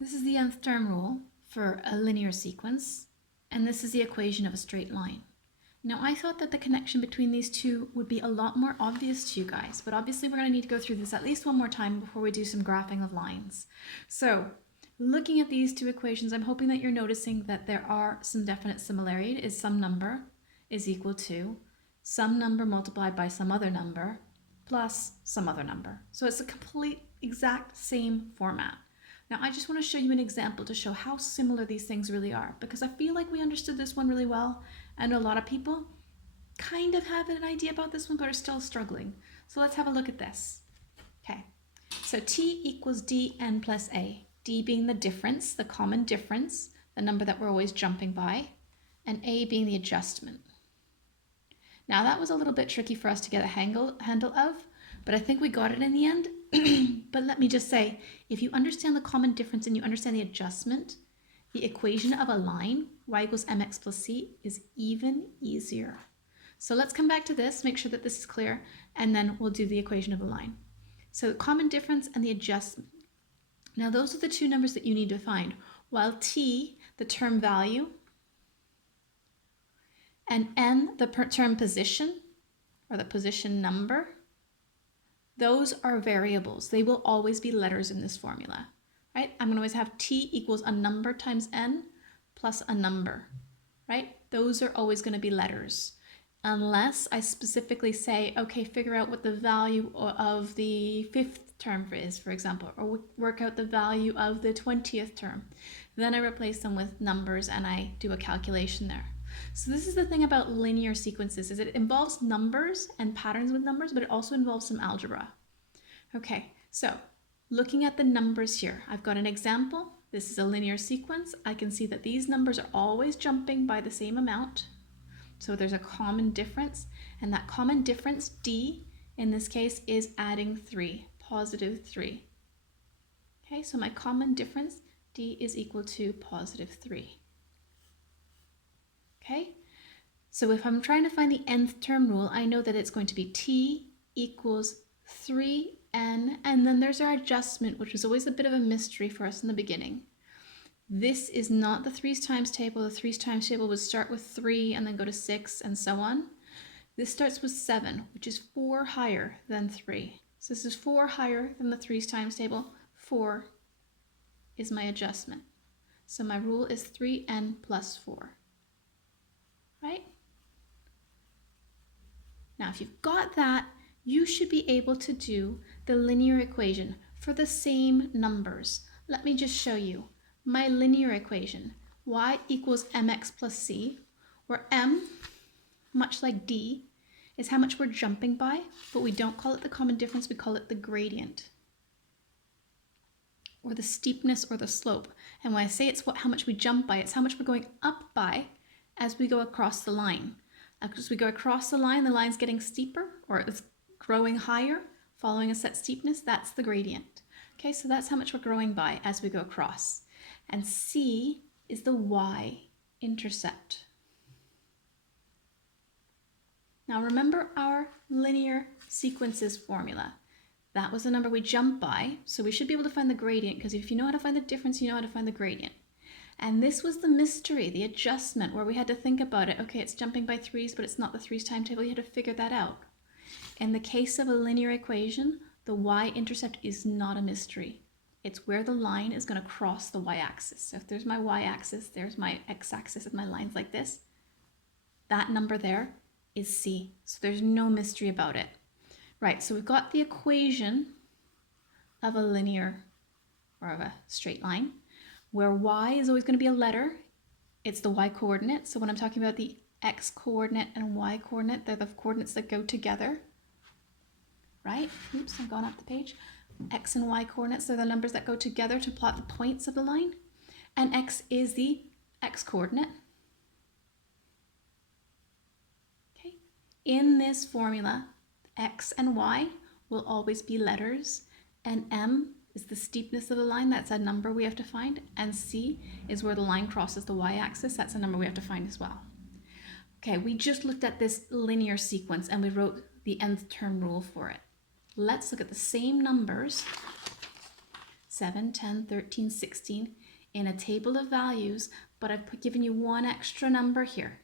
This is the nth term rule for a linear sequence, and this is the equation of a straight line. Now, I thought that the connection between these two would be a lot more obvious to you guys, but obviously we're going to need to go through this at least one more time before we do some graphing of lines. So, looking at these two equations, I'm hoping that you're noticing that there are some definite similarity. Is some number is equal to some number multiplied by some other number plus some other number. So it's a complete exact same format. Now, I just want to show you an example to show how similar these things really are, because I feel like we understood this one really well, and a lot of people kind of have an idea about this one, but are still struggling. So let's have a look at this. Okay, so t equals dn plus a, d being the difference, the common difference, the number that we're always jumping by, and a being the adjustment. Now, that was a little bit tricky for us to get a handle of, but I think we got it in the end. But let me just say, if you understand the common difference and you understand the adjustment, the equation of a line, y equals mx plus c, is even easier. So let's come back to this, make sure that this is clear, and then we'll do the equation of a line. So the common difference and the adjustment. Now, those are the two numbers that you need to find. While t, the term value, and n, the term position, or the position number, those are variables. They will always be letters in this formula, right? I'm going to always have t equals a number times n plus a number, right? Those are always going to be letters, unless I specifically say, okay, figure out what the value of the 5th term is, for example, or work out the value of the 20th term. Then I replace them with numbers and I do a calculation there. So this is the thing about linear sequences, is it involves numbers and patterns with numbers, but it also involves some algebra. Okay, so looking at the numbers here, I've got an example. This is a linear sequence. I can see that these numbers are always jumping by the same amount. So there's a common difference, and that common difference, d, in this case, is adding 3, positive 3. Okay, so my common difference, d, is equal to positive 3. Okay, so if I'm trying to find the nth term rule, I know that it's going to be t equals 3n, and then there's our adjustment, which was always a bit of a mystery for us in the beginning. This is not the 3's times table. The 3's times table would start with 3 and then go to 6 and so on. This starts with 7, which is 4 higher than 3. So this is 4 higher than the 3's times table. 4 is my adjustment. So my rule is 3n plus 4. Right? Now, if you've got that, you should be able to do the linear equation for the same numbers. Let me just show you my linear equation. Y equals mx plus c, where m, much like d, is how much we're jumping by, but we don't call it the common difference, we call it the gradient, or the steepness or the slope. And when I say it's how much we jump by, it's how much we're going up by as we go across the line. As we go across the line's getting steeper, or it's growing higher, following a set steepness. That's the gradient. Okay, so that's how much we're growing by as we go across. And c is the y-intercept. Now remember our linear sequences formula. That was the number we jump by, so we should be able to find the gradient, because if you know how to find the difference, you know how to find the gradient. And this was the mystery, the adjustment, where we had to think about it. Okay, it's jumping by 3's, but it's not the 3's timetable. You had to figure that out. In the case of a linear equation, the y-intercept is not a mystery. It's where the line is going to cross the y-axis. So if there's my y-axis, there's my x-axis, and my line's like this. That number there is c. So there's no mystery about it. Right, so we've got the equation of a linear, or of a straight line, where y is always going to be a letter. It's the y coordinate. So when I'm talking about the x coordinate and y coordinate, they're the coordinates that go together, right? Oops, I've gone off the page. X and y coordinates, they're the numbers that go together to plot the points of the line. And x is the x coordinate. Okay. In this formula, x and y will always be letters, and m is the steepness of the line. That's a number we have to find. And c is where the line crosses the y-axis. That's a number we have to find as well. Okay, we just looked at this linear sequence and we wrote the nth term rule for it. Let's look at the same numbers 7, 10, 13, 16 in a table of values, but I've given you one extra number here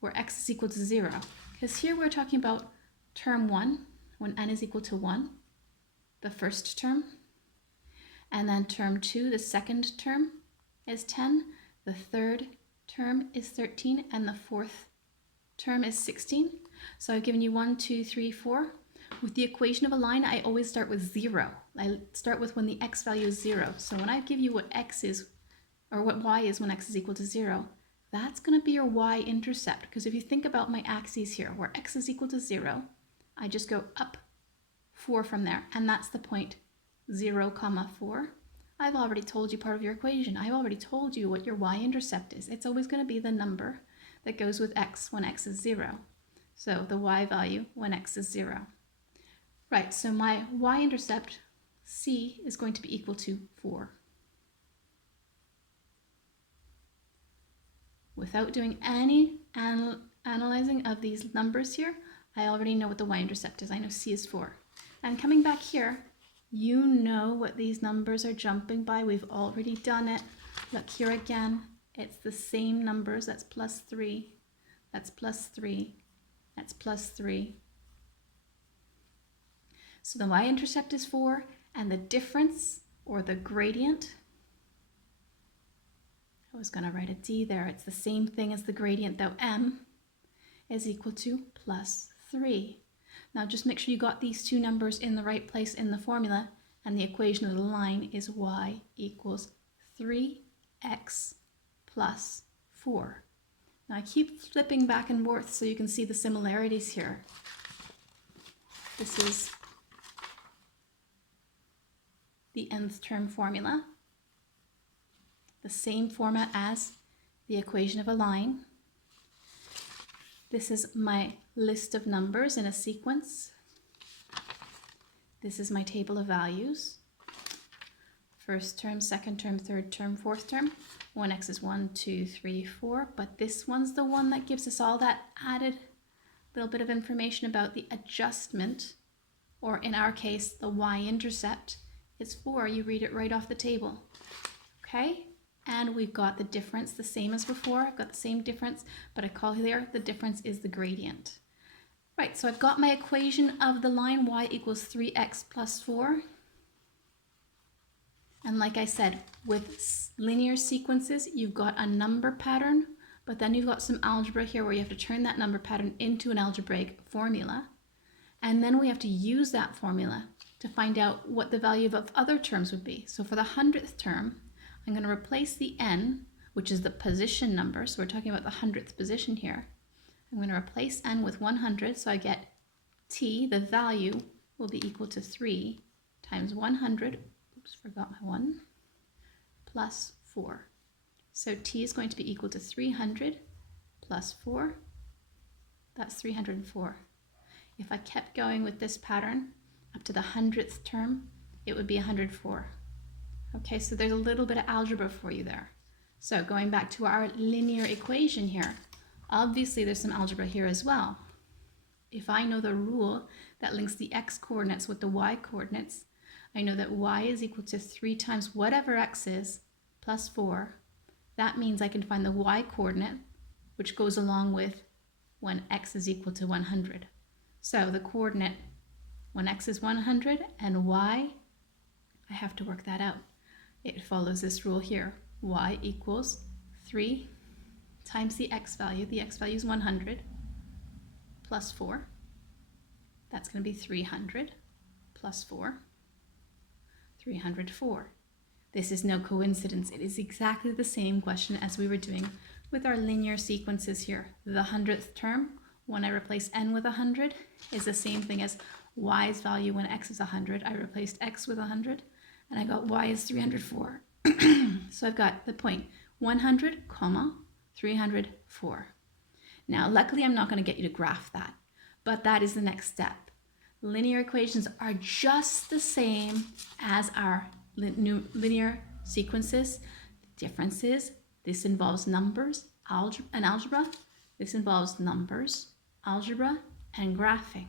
where x is equal to 0. Because here we're talking about term 1, when n is equal to 1, the first term. And then term 2, the second term, is 10. The third term is 13. And the fourth term is 16. So I've given you 1, 2, 3, 4. With the equation of a line, I always start with 0. I start with when the x value is 0. So when I give you what x is, or what y is when x is equal to 0, that's going to be your y-intercept. Because if you think about my axes here, where x is equal to 0, I just go up 4 from there. And that's the point 0, 4. I've already told you part of your equation. I've already told you what your y-intercept is. It's always going to be the number that goes with x when x is 0. So the y value when x is 0. Right, so my y-intercept, c, is going to be equal to 4. Without doing any analyzing of these numbers here, I already know what the y-intercept is. I know c is 4. And coming back here, you know what these numbers are jumping by. We've already done it. Look here again. It's the same numbers. That's plus 3. That's plus 3. That's plus 3. So the y-intercept is 4, and the difference, or the gradient, I was going to write a d there. It's the same thing as the gradient, though m is equal to plus 3. Now just make sure you got these two numbers in the right place in the formula, and the equation of the line is y equals 3x plus 4. Now I keep flipping back and forth so you can see the similarities here. This is the nth term formula, the same format as the equation of a line. This is my list of numbers in a sequence. This is my table of values. First term, second term, third term, fourth term. 1x is 1, 2, 3, 4, but this one's the one that gives us all that added little bit of information about the adjustment, or in our case, the y-intercept. It's 4. You read it right off the table. Okay? And we've got the difference the same as before. I've got the same difference, but I call here the difference is the gradient. Right, so I've got my equation of the line y equals 3x plus 4. And like I said, with linear sequences, you've got a number pattern, but then you've got some algebra here where you have to turn that number pattern into an algebraic formula. And then we have to use that formula to find out what the value of other terms would be. So for the 100th term, I'm going to replace the n, which is the position number. So we're talking about the 100th position here. I'm going to replace n with 100. So I get t, the value, will be equal to 3 times 100. Oops, forgot my 1. Plus 4. So t is going to be equal to 300 plus 4. That's 304. If I kept going with this pattern up to the 100th term, it would be 104. Okay, so there's a little bit of algebra for you there. So going back to our linear equation here, obviously there's some algebra here as well. If I know the rule that links the x coordinates with the y coordinates, I know that y is equal to 3 times whatever x is plus 4. That means I can find the y coordinate, which goes along with when x is equal to 100. So the coordinate when x is 100 and y, I have to work that out. It follows this rule here. Y equals 3 times the x value. The x value is 100 plus 4. That's going to be 300 plus 4. 304. This is no coincidence. It is exactly the same question as we were doing with our linear sequences here. The 100th term, when I replace n with 100, is the same thing as y's value when x is 100. I replaced x with 100, and I got y is 304. So I've got the point 100, 304. Now, luckily, I'm not going to get you to graph that, but that is the next step. Linear equations are just the same as our linear sequences. The difference is this involves numbers and algebra. This involves numbers, algebra, and graphing.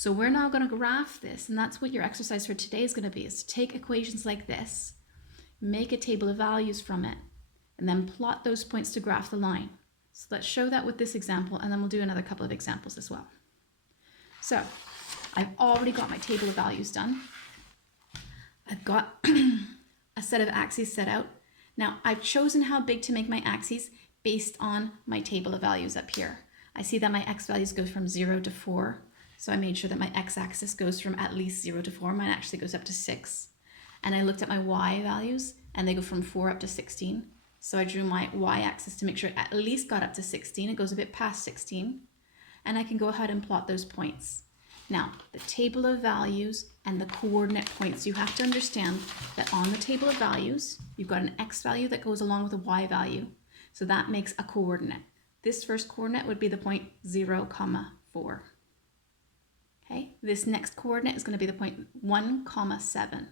So we're now going to graph this, and that's what your exercise for today is going to be, is to take equations like this, make a table of values from it, and then plot those points to graph the line. So let's show that with this example, and then we'll do another couple of examples as well. So I've already got my table of values done. I've got a set of axes set out. Now I've chosen how big to make my axes based on my table of values up here. I see that my x values go from 0 to 4. So I made sure that my x-axis goes from at least 0 to 4. Mine actually goes up to 6. And I looked at my y values, and they go from 4 up to 16. So I drew my y-axis to make sure it at least got up to 16. It goes a bit past 16. And I can go ahead and plot those points. Now, the table of values and the coordinate points, you have to understand that on the table of values, you've got an x value that goes along with a y value. So that makes a coordinate. This first coordinate would be the point 0, 4. Okay, this next coordinate is going to be the point 1, 7.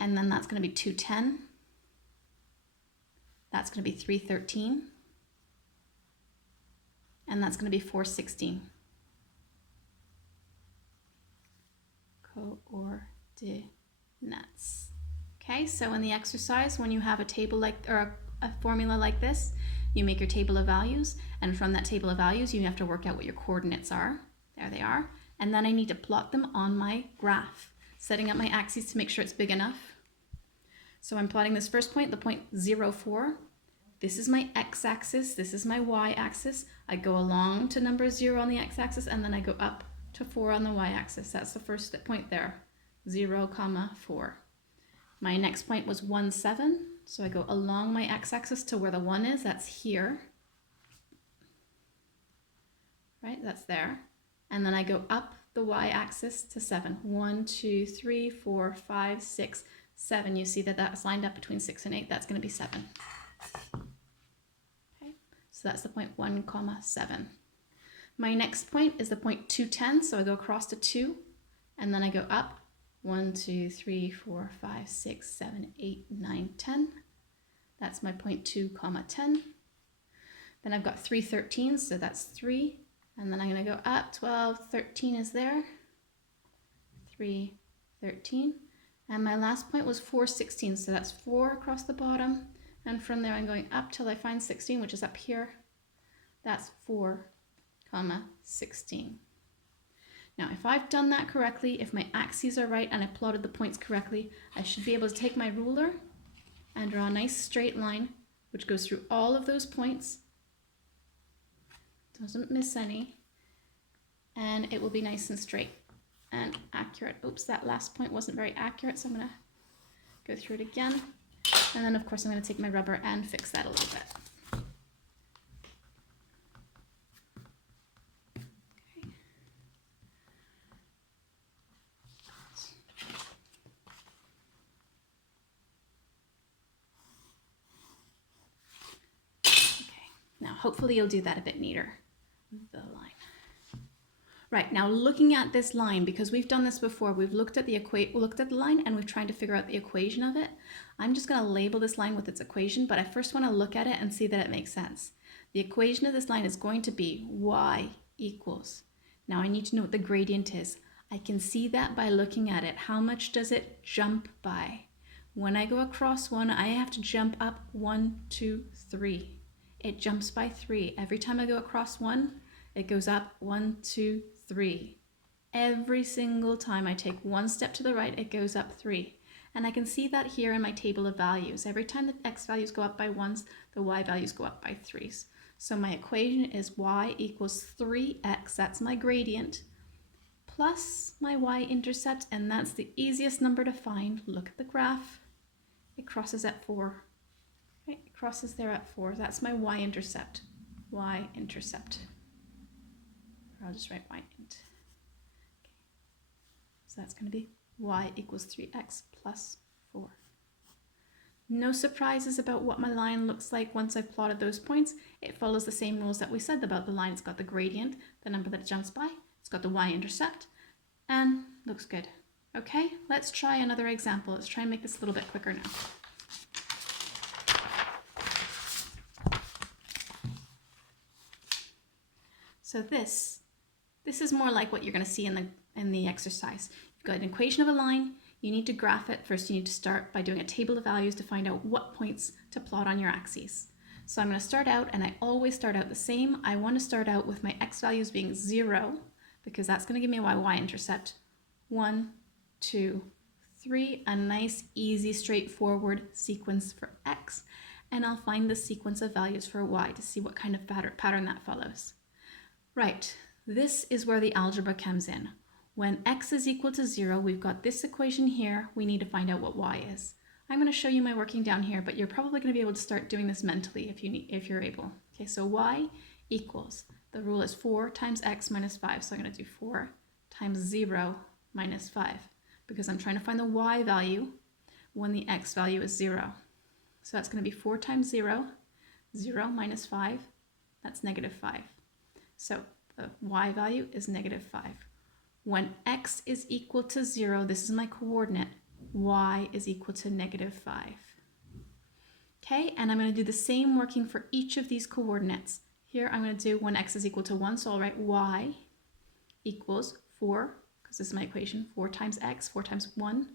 And then that's going to be 210. That's going to be 313. And that's going to be 416. Coordinates. Okay, so in the exercise, when you have a table like, or a formula like this, you make your table of values, and from that table of values, you have to work out what your coordinates are. There they are. And then I need to plot them on my graph, setting up my axes to make sure it's big enough. So I'm plotting this first point, the point 0, 4. This is my x-axis, this is my y-axis. I go along to number 0 on the x-axis, and then I go up to 4 on the y-axis. That's the first point there, 0, 4. My next point was 1, 7. So I go along my x-axis to where the 1 is, that's here. Right, that's there. And then I go up the y-axis to 7. 1, 2, 3, 4, 5, 6, 7. You see that that's lined up between 6 and 8. That's going to be 7. Okay, so that's the point 1, 7. My next point is the point 210. So I go across to 2, and then I go up 1, 2, 3, 4, 5, 6, 7, 8, 9, 10. That's my point 2, 10. Then I've got 313, so that's 3. And then I'm going to go up 12, 13 is there. 3, 13. And my last point was 416, so that's 4 across the bottom. And from there I'm going up till I find 16, which is up here. That's 4, 16. Now, if I've done that correctly, if my axes are right and I plotted the points correctly, I should be able to take my ruler and draw a nice straight line, which goes through all of those points. Doesn't miss any. And it will be nice and straight and accurate. Oops, that last point wasn't very accurate, so I'm going to go through it again. And then, of course, I'm going to take my rubber and fix that a little bit. Now, hopefully you'll do that a bit neater, the line. Right, now looking at this line, because we've done this before, we've looked at the line and we've tried to figure out the equation of it. I'm just going to label this line with its equation, but I first want to look at it and see that it makes sense. The equation of this line is going to be y equals. Now I need to know what the gradient is. I can see that by looking at it. How much does it jump by? When I go across one, I have to jump up 1, 2, 3. It jumps by 3. Every time I go across one, it goes up 1, 2, 3. Every single time I take one step to the right, it goes up 3. And I can see that here in my table of values. Every time the x values go up by 1s, the y values go up by 3s. So my equation is y equals 3x, that's my gradient, plus my y-intercept, and that's the easiest number to find. Look at the graph. It crosses at 4. Okay, it crosses there at 4. That's my y-intercept. Y-intercept. Or I'll just write y-int. Okay. So that's going to be y equals 3x plus 4. No surprises about what my line looks like once I've plotted those points. It follows the same rules that we said about the line. It's got the gradient, the number that it jumps by. It's got the y-intercept, and looks good. Okay, let's try another example. Let's try and make this a little bit quicker now. So this This is more like what you're going to see in the exercise. You've got an equation of a line. You need to graph it. First, you need to start by doing a table of values to find out what points to plot on your axes. So I'm going to start out, and I always start out the same. I want to start out with my x values being 0, because that's going to give me my y-intercept. 1, 2, 3, a nice, easy, straightforward sequence for x. And I'll find the sequence of values for y to see what kind of pattern that follows. Right, this is where the algebra comes in. When x is equal to 0, we've got this equation here. We need to find out what y is. I'm going to show you my working down here, but you're probably going to be able to start doing this mentally if you're able. Okay, so y equals, the rule is 4 times x minus 5. So I'm going to do 4 times 0 minus 5, because I'm trying to find the y value when the x value is 0. So that's going to be 4 times 0, 0 minus 5, that's negative 5. So the y value is negative 5. When x is equal to 0, this is my coordinate, y is equal to negative 5. Okay, and I'm going to do the same working for each of these coordinates. Here I'm going to do when x is equal to 1, so I'll write y equals 4, because this is my equation, 4 times x, 4 times 1,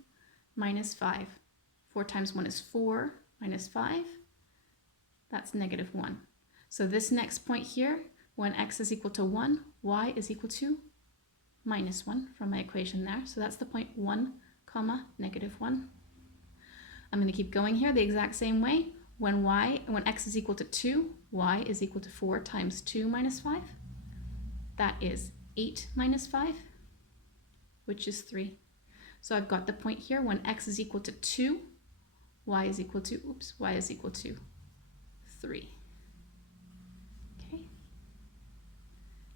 minus 5. 4 times 1 is 4, minus 5, that's negative 1. So this next point here, when x is equal to 1, y is equal to minus 1 from my equation there. So that's the point 1, comma, negative 1. I'm going to keep going here the exact same way. When x is equal to 2, y is equal to 4 times 2 minus 5. That is 8 minus 5, which is 3. So I've got the point here when x is equal to 2, y is equal to 3. Okay.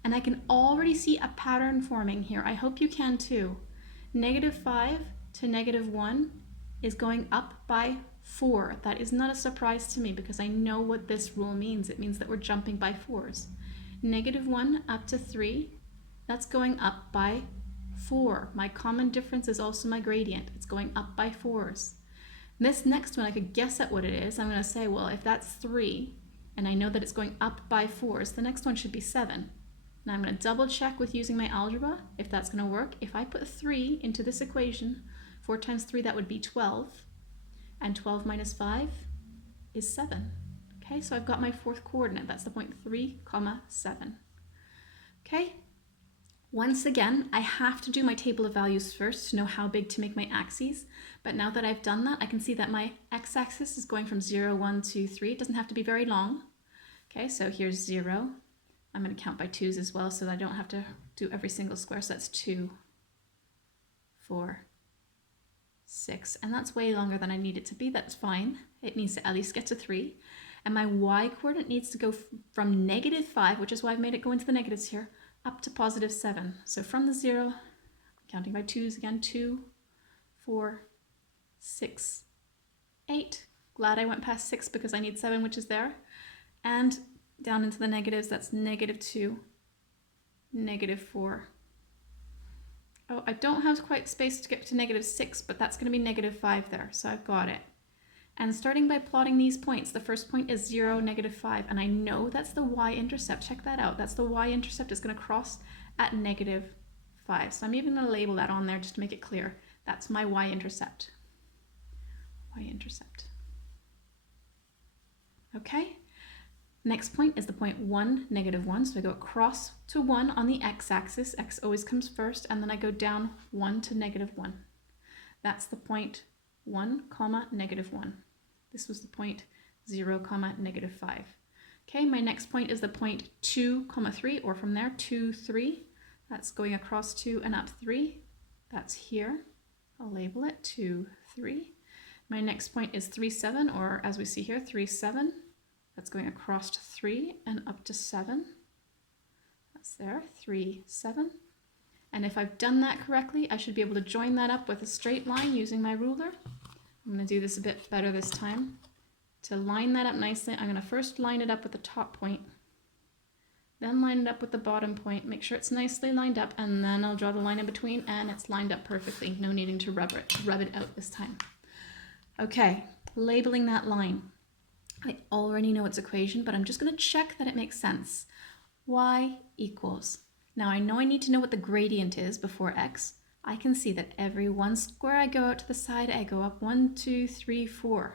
And I can already see a pattern forming here. I hope you can too. Negative 5 to negative 1 is going up by 4. That is not a surprise to me because I know what this rule means. It means that we're jumping by 4s. Negative 1 up to 3, that's going up by 4. My common difference is also my gradient. It's going up by 4s. This next one, I could guess at what it is. I'm going to say, well, if that's 3, and I know that it's going up by 4s, the next one should be 7. Now I'm going to double check with using my algebra if that's going to work. If I put 3 into this equation, 4 times 3, that would be 12. And 12 minus 5 is 7. Okay, so I've got my fourth coordinate. That's the point 3, 7. Okay, once again, I have to do my table of values first to know how big to make my axes. But now that I've done that, I can see that my x-axis is going from 0, 1, 2, 3. It doesn't have to be very long. Okay, so here's 0. I'm going to count by 2's as well so that I don't have to do every single square. So that's 2, 4, 6. And that's way longer than I need it to be. That's fine. It needs to at least get to 3. And my y-coordinate needs to go from negative 5, which is why I've made it go into the negatives here, up to positive 7. So from the 0, counting by 2's again, 2, 4, 6, 8. Glad I went past 6 because I need 7, which is there. And down into the negatives, that's negative 2, negative 4. Oh, I don't have quite space to get to negative 6, but that's going to be negative 5 there, so I've got it. And starting by plotting these points, the first point is 0, negative 5, and I know that's the y-intercept. Check that out. That's the y-intercept. It's going to cross at negative 5. So I'm even going to label that on there just to make it clear. That's my y-intercept. Y-intercept. Okay. Next point is the point 1, negative 1. So I go across to 1 on the x-axis. X always comes first, and then I go down 1 to negative 1. That's the point 1, negative 1. This was the point 0, negative 5. Okay, my next point is the point 2, 3, or from there, 2, 3. That's going across 2 and up 3. That's here. I'll label it 2, 3. My next point is 3, 7, or as we see here, 3, 7. That's going across to 3 and up to 7. That's there, 3, 7. And if I've done that correctly, I should be able to join that up with a straight line using my ruler. I'm going to do this a bit better this time. To line that up nicely, I'm going to first line it up with the top point, then line it up with the bottom point, make sure it's nicely lined up, and then I'll draw the line in between, and it's lined up perfectly. No needing to rub it out this time. Okay, labeling that line. I already know its equation, but I'm just going to check that it makes sense. Y equals Now I know I need to know what the gradient is before x. I can see that every one square I go out to the side, I go up 1, 2, 3, 4.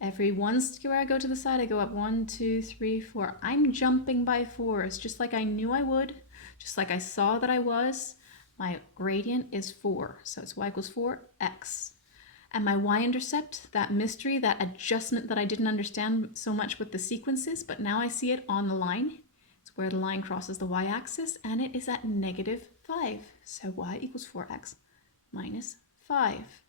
Every one square I go to the side, I go up 1, 2, 3, 4. I'm jumping by 4s, just like I knew I would, just like I saw that I was. My gradient is 4, so it's y equals 4x. And my y-intercept, that mystery, that adjustment that I didn't understand so much with the sequences, but now I see it on the line. It's where the line crosses the y-axis, and it is at -5. So y equals 4x minus 5.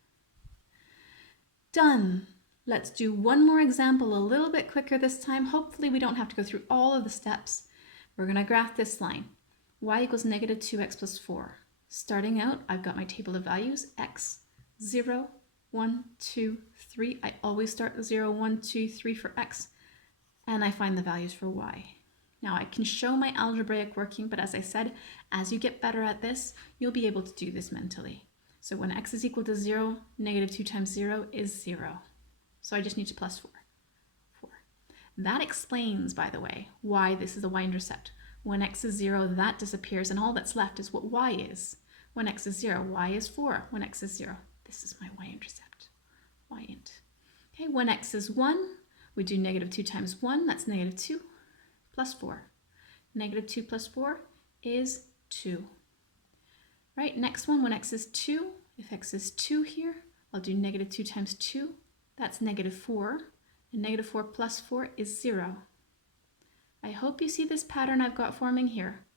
Done. Let's do one more example a little bit quicker this time. Hopefully we don't have to go through all of the steps. We're going to graph this line. Y equals -2x plus 4. Starting out, I've got my table of values, x, 0, 1, 2, 3. I always start with 0, 1, 2, 3 for x, and I find the values for y. Now I can show my algebraic working, but as I said, as you get better at this, you'll be able to do this mentally. So when x is equal to 0, -2 times 0 is 0. So I just need to plus 4. That explains, by the way, why this is a y-intercept. When x is 0, that disappears, and all that's left is what y is. When x is 0, y is 4. When x is 0, this is my y-intercept, y-int. Okay, when x is 1, we do -2 times 1, that's -2, plus 4. -2 plus 4 is 2. Right, next one, when x is 2, if x is 2 here, I'll do -2 times 2, that's -4, and -4 plus 4 is 0. I hope you see this pattern I've got forming here.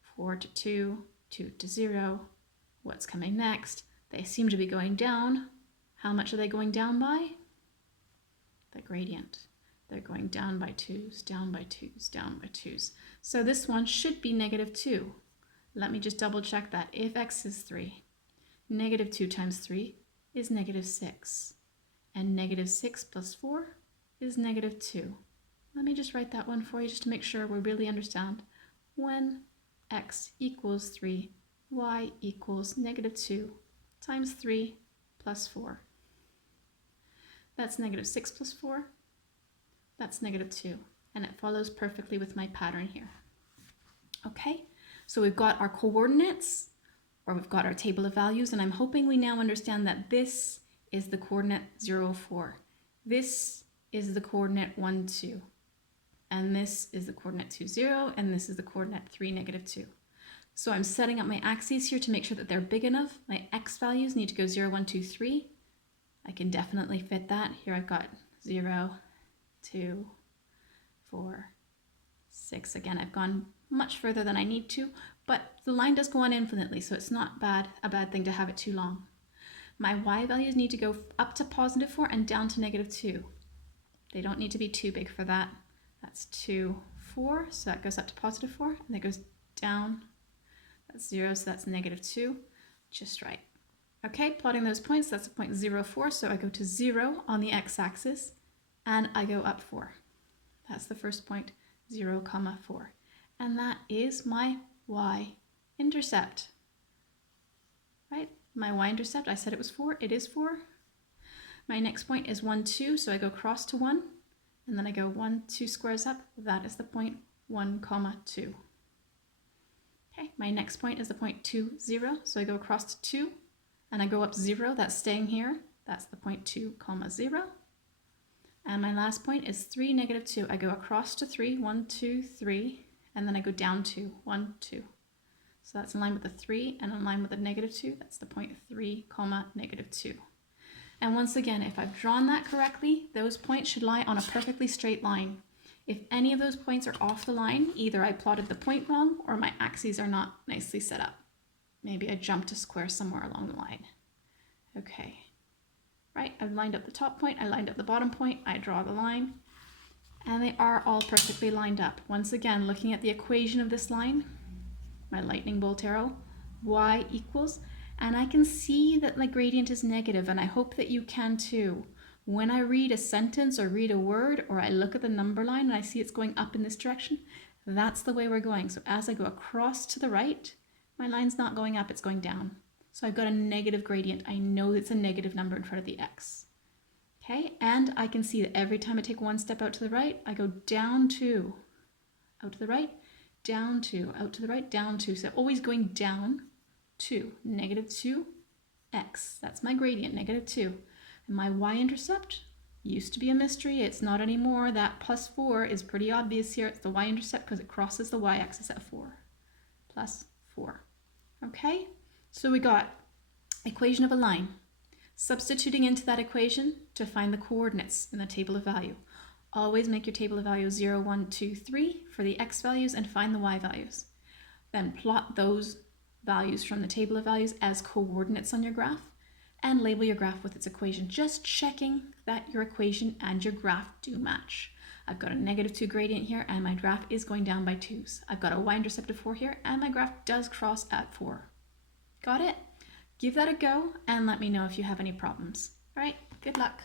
4 to 2, 2 to 0. What's coming next? They seem to be going down. How much are they going down by? The gradient. They're going down by 2s, down by 2s, down by 2s. So this one should be -2. Let me just double check that. If x is 3, -2 times 3 is -6. And -6 plus 4 is -2. Let me just write that one for you just to make sure we really understand. When x equals 3, y equals -2 times 3 plus 4. That's -6 plus 4. That's -2. And it follows perfectly with my pattern here. Okay, so we've got our coordinates, or we've got our table of values, and I'm hoping we now understand that this is the coordinate 0, 4. This is the coordinate 1, 2. And this is the coordinate 2, 0, and this is the coordinate 3, -2. So I'm setting up my axes here to make sure that they're big enough. My x values need to go 0, 1, 2, 3. I can definitely fit that. Here I've got 0, 2, 4, 6. Again, I've gone much further than I need to, but the line does go on infinitely, so it's not a bad thing to have it too long. My y values need to go up to +4 and down to -2. They don't need to be too big for that. That's 2, 4, so that goes up to +4, and that goes down. That's 0, so that's -2. Just right. Okay, plotting those points, that's a point 0, 4, so I go to 0 on the x-axis, and I go up 4. That's the first point, 0, 4. And that is my y-intercept. Right? My y-intercept, I said it was 4, it is 4. My next point is 1, 2, so I go across to 1, and then I go 1, 2 squares up. That is the point 1, 2. Okay, my next point is the point 2, 0, so I go across to 2, and I go up 0, that's staying here. That's the point 2, 0. And my last point is 3, -2. I go across to 3, 1, 2, 3, and then I go down 2, 1, 2. So that's in line with the 3 and in line with the -2. That's the point 3, -2. And once again, if I've drawn that correctly, those points should lie on a perfectly straight line. If any of those points are off the line, either I plotted the point wrong or my axes are not nicely set up. Maybe I jumped a square somewhere along the line. Okay. Right, I've lined up the top point, I lined up the bottom point, I draw the line, and they are all perfectly lined up. Once again, looking at the equation of this line, my lightning bolt arrow, y equals, and I can see that my gradient is negative, and I hope that you can too. When I read a sentence or read a word, or I look at the number line and I see it's going up in this direction, that's the way we're going. So as I go across to the right, my line's not going up, it's going down. So I've got a negative gradient. I know it's a negative number in front of the x. Okay, and I can see that every time I take one step out to the right, I go down 2. Out to the right, down 2, out to the right, down 2. So always going down 2, negative 2x. That's my gradient, negative 2. And my y-intercept used to be a mystery. It's not anymore. That plus 4 is pretty obvious here. It's the y-intercept because it crosses the y-axis at 4. Plus 4. Okay, so we got equation of a line. Substituting into that equation to find the coordinates in the table of value. Always make your table of values 0, 1, 2, 3 for the x values and find the y values. Then plot those values from the table of values as coordinates on your graph and label your graph with its equation, just checking that your equation and your graph do match. I've got a negative 2 gradient here and my graph is going down by 2s. I've got a y-intercept of 4 here and my graph does cross at 4. Got it? Give that a go and let me know if you have any problems. All right, good luck.